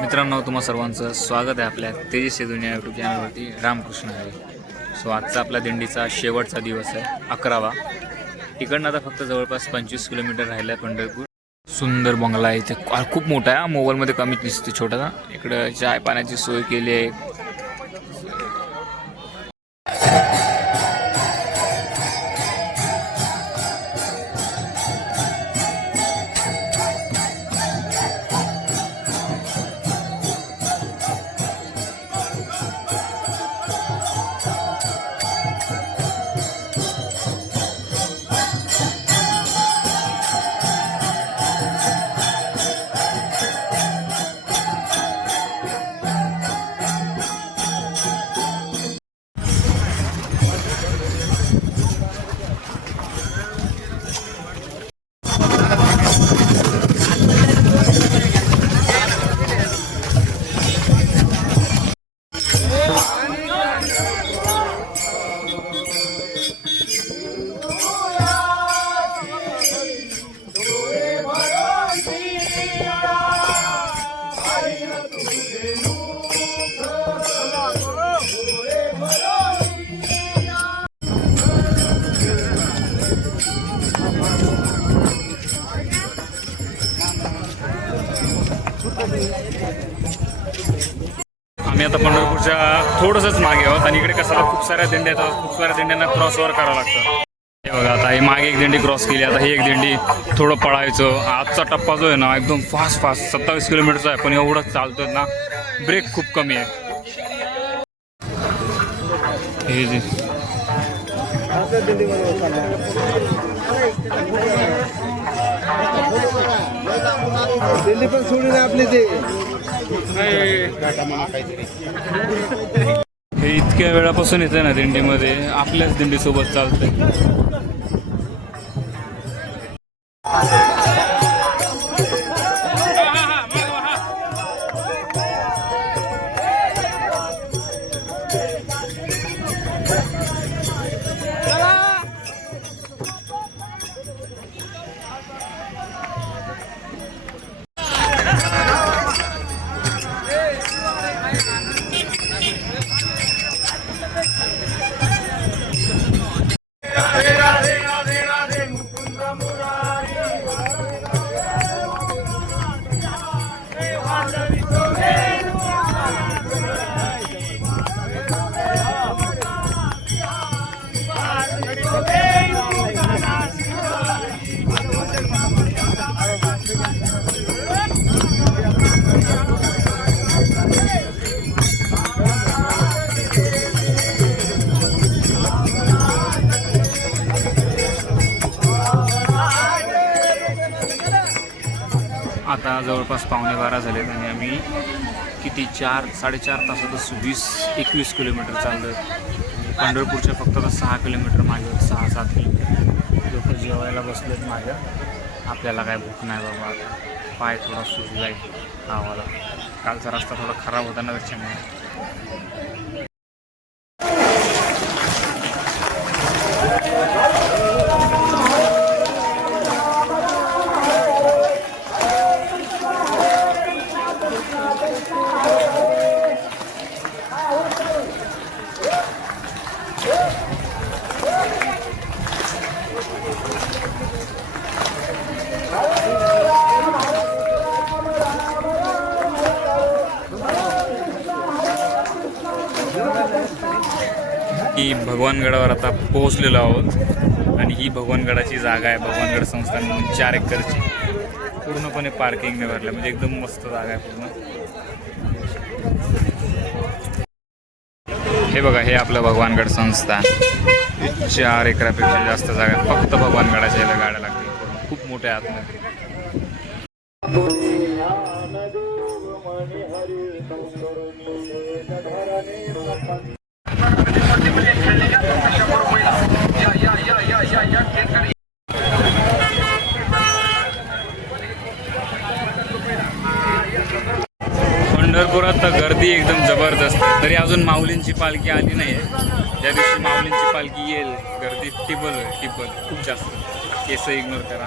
मित्रांनो, तुम्हा सर्वांचं स्वागत आहे आपल्या तेजस्वी दुनिया यूट्यूब चॅनलवरती. रामकृष्ण आहे. सो आजचा आपला दिंडीचा शेवटचा दिवस आहे, 11वा. तिकडनं आता फक्त जवळपास 25 किलोमीटर राहिलं आहे पंढरपूर. सुंदर बंगला आहे इथे, खूप मोठा आहे. मोबाईलमध्ये कमीच दिसते छोटासा. इकडं चाय पाण्याची सोय केली आहे. आम्ही आता पंढरपूरच्या थोडंसंच मागे आहोत आणि इकडे कसं खूप साऱ्या दिंड्या येतात. खूप साऱ्या दिंड्यांना क्रॉस ओव्हर करावं लागतं. हे बघा, आता ही मागे एक दिंडी क्रॉस केली, आता ही एक दिंडी थोडं पळायचं. आजचा टप्पा जो आहे ना, एकदम फास्ट 27 किलोमीटरचा आहे, पण एवढंच चालतोय ना, ब्रेक खूप कमी आहे. हे जे दिल्ली पण सोडून आपले ते हे इतक्या वेळापासून येतं ना दिंडीमध्ये, आपल्याच दिंडीसोबत चालतंय. आता जवळपास 11:15 झालेत आणि आम्ही किती 4-4.5 तासातच 21 किलोमीटर चाललो. पंढरपूरच्या फक्त 6 किलोमीटर मागे, 6-7 किलोमीटर. लोक जेवायला बसलेत मागे. आपल्याला काय भूक नाही बाबा. पाय थोडा सुजला आहे गावाला. कालचा रस्ता थोडा खराब होता ना, त्याच्यामुळे. ही भगवानगडावर आता पोहोचलेलो आहोत आणि ही भगवानगडाची जागा आहे. भगवानगड संस्थान म्हणून 4 एकरची पूर्णपणे पार्किंगने भरलं, म्हणजे एकदम मस्त जागा आहे पूर्ण. हे बघा, हे आपलं भगवानगड संस्थान. 4 एकरापेक्षा जास्त जागा, फक्त भगवानगडाच्या याला गाड्या लागतील. खूप मोठ्या आतमध्ये. पंढरपुरात तर गर्दी एकदम जबरदस्त. तरी अजून माऊलींची पालखी आली नाही आहे. ज्या दिवशी माऊलींची पालखी येईल गर्दी ती टिबल आहे, टिबल खूप जास्त. केस इग्नोर करा.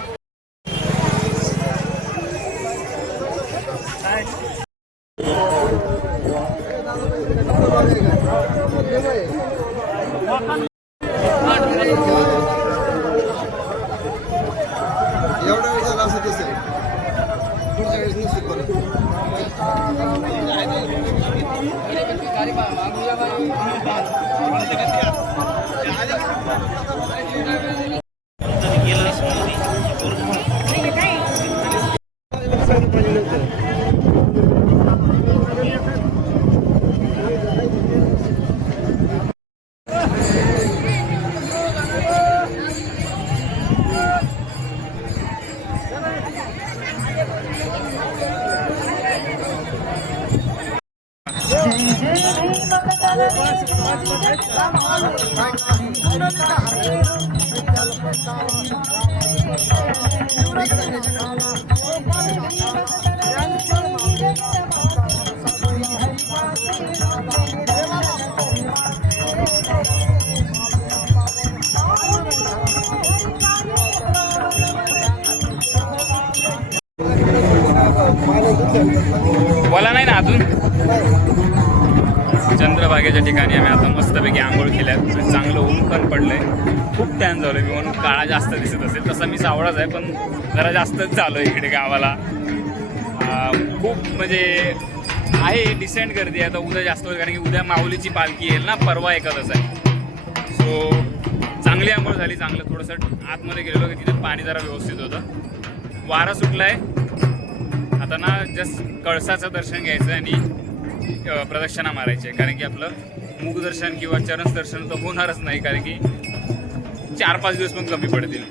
एवढा वेळ झाला असं दिसेल. पुढच्या वेळेस निश्चित परत. बोला नाही ना अजून. चंद्रभागेच्या ठिकाणी आम्ही आता मस्तपैकी आंघोळ केल्यात. चांगलं ऊन पण पडलंय. खूप टॅन झालं मी म्हणून काळा जास्त दिसत असेल. तसा मी सावळाच आहे पण जरा जास्तच झालो इकडे गावाला. खूप म्हणजे आहे डिसेंट गर्दी आहे. आता उद्या जास्त होईल कारण की उद्या माऊलीची पालखी येईल ना, परवा एकादश आहे. सो चांगली आंघोळ झाली. चांगलं थोडंसं आतमध्ये गेलेलो की तिथे पाणी जरा व्यवस्थित होतं. वारा सुटला आहे. आता ना जस्ट कळसाचं दर्शन घ्यायचं आणि प्रदक्षिणा मारायची आहे. कारण की आपलं मुखदर्शन किंवा चरण दर्शन तर होणारच नाही कारण की 4-5 दिवस पण कमी पडतील.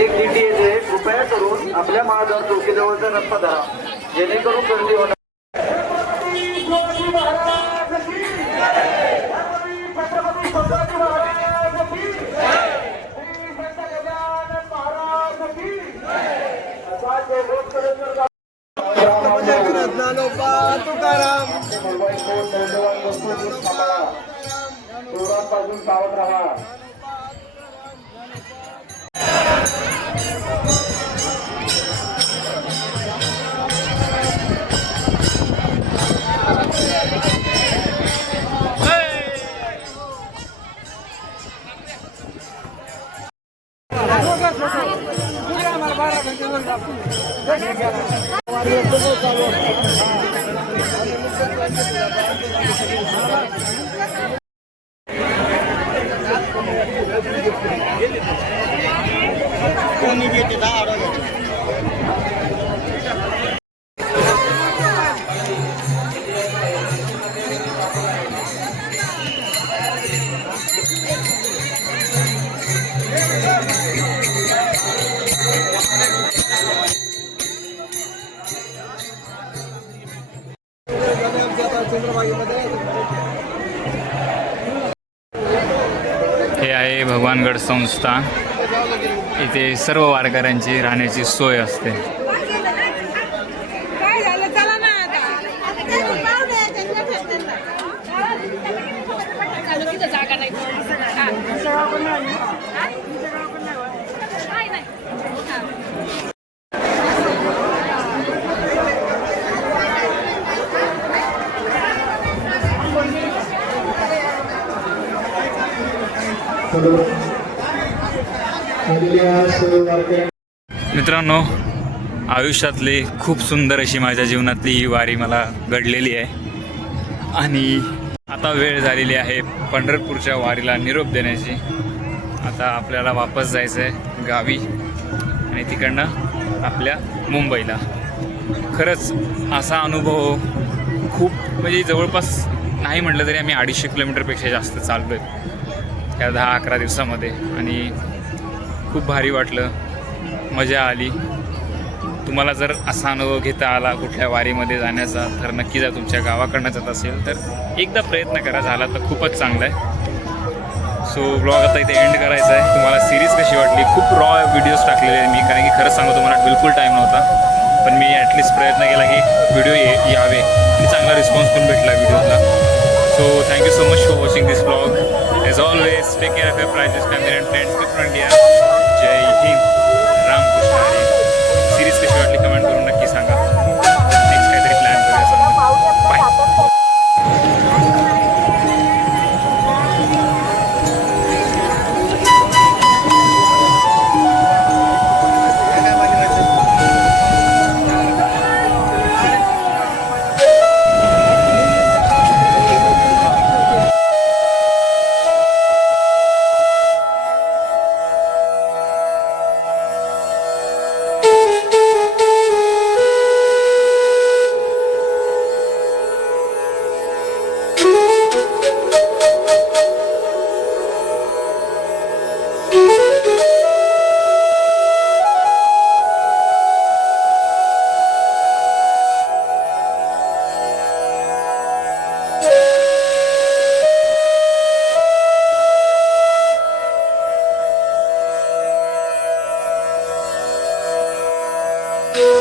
एक दिंडी येते. कृपया करून आपल्या महाद्वार चौकीजवळचा रस्ता धरा जेणेकरून गर्दी होणार. सावध राहा. हे आहे भगवानगड संस्थान. इथे सर्व वारकऱ्यांची राहण्याची सोय असते. मित्रांनो, आयुष्यातली खूप सुंदर अशी माझ्या जीवनातली ही वारी मला घडलेली आहे आणि आता वेळ झालेली आहे पंढरपूरच्या वारीला निरोप देण्याची. आता आपल्याला वापस जायचं आहे गावी आणि तिकडनं आपल्या मुंबईला. खरंच असा अनुभव खूप म्हणजे जवळपास नाही म्हटलं तरी आम्ही 250 किलोमीटरपेक्षा जास्त चाललो आहे. या 10-11 दिवसामध्ये आणि खूप भारी वाटलं, मजा आली. तुम्हाला जर असा अनुभव घेता आला कुठल्या वारीमध्ये जाण्याचा तर नक्की जर तुमच्या गावाकडनं जात असेल तर एकदा प्रयत्न करा, झाला तर खूपच चांगला आहे. सो ब्लॉग आता इथे एंड करायचा आहे. तुम्हाला सिरीज कशी वाटली? खूप रॉ व्हिडिओज टाकलेले आहे मी, कारण की खरंच सांगतो तुम्हाला बिलकुल टाईम नव्हता, पण मी ॲटलिस्ट प्रयत्न केला की व्हिडिओ यावे आणि चांगला रिस्पॉन्स पण भेटला व्हिडिओला. So thank you so much for watching this blog. As always take care of your precious family and friends. Good India. जय हिंद. रामकृष्ण हरी. सिरीज कशी वाटली कमेंट करून नक्की सांगा. नेक्स्ट काहीतरी प्लॅन करूया. बाय. you